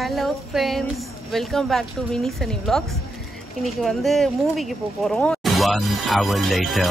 Hello friends, welcome back to Mini Sunny Vlogs. இன்னைக்கு வந்து மூவிக்கு போறோம். 1 hour later.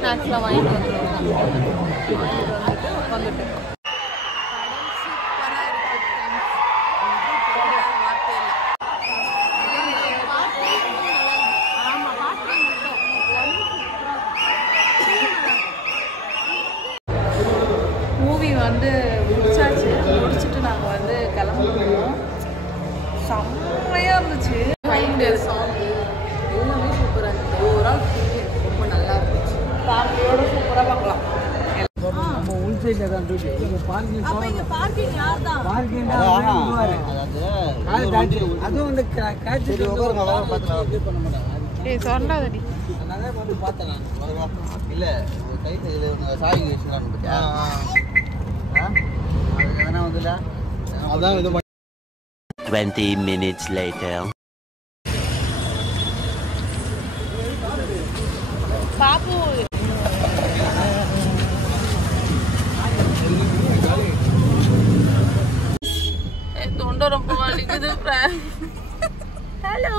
ஸ்நாக்ஸ்லாம் வாங்கிட்டு வந்துட்டு மூவி வந்து முடிச்சாச்சு. முடிச்சுட்டு நாங்கள் வந்து கிளம்புறோம். செம்மையாக இருந்துச்சு. 5 days எல்லாமே சூப்பராக இருந்துச்சு. ஓவரால் ரொம்ப நல்லா இருந்துச்சு. ஃபேமிலியோட சூப்பராக பார்க்கலாம். சொல்லாதடி அதான் 20 minutes later. பாப்பு தொண்டை ரொம்ப வலிக்குது. ஹலோ,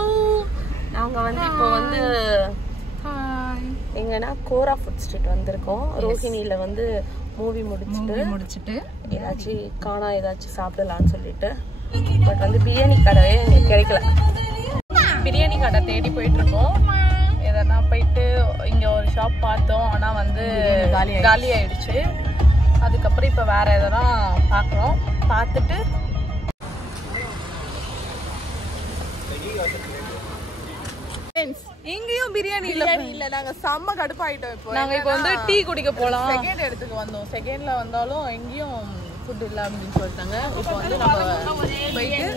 நாங்கள் வந்து இப்போ வந்து எங்கன்னா கோரா ஃபுட் ஸ்ட்ரீட் வந்திருக்கோம். ரோஹிணியில வந்து மூவி முடிச்சுட்டு ஏதாச்சும் ஏதாச்சும் சாப்பிடலான்னு சொல்லிட்டு. பட் வந்து பிரியாணி கடையே எங்களுக்கு கிடைக்கல. பிரியாணி கடை தேடி போயிட்டு இருக்கோம். எதனா போயிட்டு இங்கே ஒரு ஷாப் பார்த்தோம், ஆனால் வந்து காலி ஆயிடுச்சு. அதுக்கப்புறம் இப்போ வேற எதனா பார்க்குறோம். பார்த்துட்டு இங்கேயும் பிரியாணி இல்ல. நாங்க செம்ம கடுப்பாயிட்டோம். இப்போ வந்து டீ குடிக்க போலாம். செகண்ட் இடத்துக்கு வந்தோம். செகண்ட்ல வந்தாலும் எங்கேயும் ஃபுட் இல்ல அப்படின்னு சொல்லிட்டாங்க. இப்போ வந்து நம்ம போயிட்டு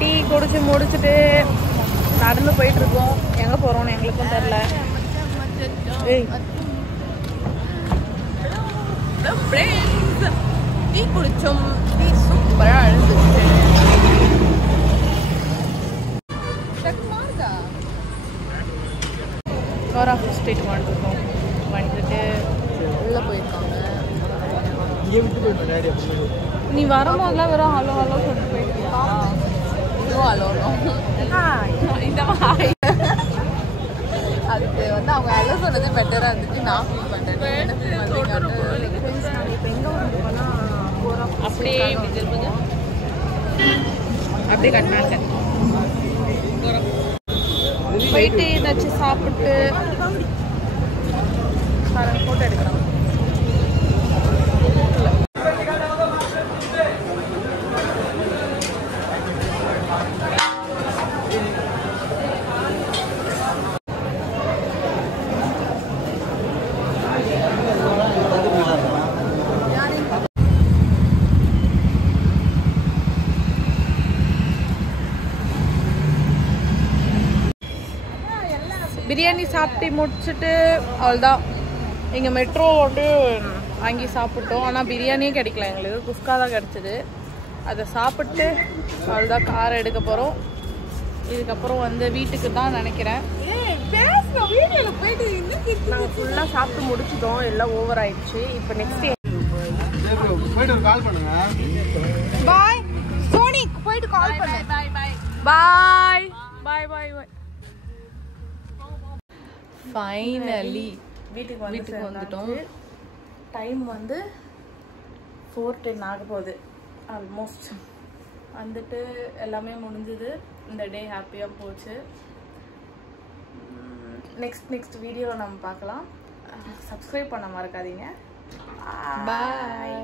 டீ குடிச்சு முடிச்சுட்டு நடந்து போயிட்டு இருக்கோம். எங்க போறோம்னு எங்களுக்கும் தெரியல. டீ குடிச்சோம். டீ சூப்பரா இருந்துச்சு. கோரா ஃபுட் ஸ்ட்ரீட் வந்துட்டோம். வந்துட்டு உள்ள போயிருக்காங்க. நீ வரும்போதெல்லாம் வெறும் ஹலோ ஹலோ சொல்லிட்டு போயிருக்கியா? ஹலோ அதுக்கு வந்து அவங்க ஹலோ சொன்னதே பெட்டராக இருந்துச்சு. நான் ஃபீல் பண்ணுறேன். அப்படியே இப்படி திரும்புங்க. அப்படியே கட்டினாங்க. போயிட்டு ஏதாச்சும் சாப்பிட்டு ஃபோட்டோ எடுக்கலாம். பிரியாணி சாப்பிட்டு முடிச்சுட்டு அவ்வளோதான். எங்கள் மெட்ரோ வந்து வாங்கி சாப்பிட்டோம். ஆனால் பிரியாணியே கிடைக்கல எங்களுக்கு. குஸ்கா தான் கிடச்சிது. அதை சாப்பிட்டு அவ்வளோதான் கார் எடுக்க போகிறோம். இதுக்கப்புறம் வந்து வீட்டுக்கு தான் நினைக்கிறேன். நாங்கள் ஃபுல்லாக சாப்பிட்டு முடிச்சிட்டோம். எல்லாம் ஓவர் ஆயிடுச்சு. இப்போ நெக்ஸ்ட் பாய் சோனி போயிட்டு கால் பண்ணு. பாய் பாய் பாய் பாய் பாய் பாய். ஃபைனலி வீட்டுக்கு வந்துட்டோம். டைம் வந்து 4:10 ஆக போகுது. ஆல்மோஸ்ட் வந்துட்டு எல்லாமே முடிஞ்சது. இந்த டே ஹாப்பியாக போச்சு. நெக்ஸ்ட் வீடியோவில் நம்ம பார்க்கலாம். சப்ஸ்கிரைப் பண்ண மறக்காதீங்க. பாய்.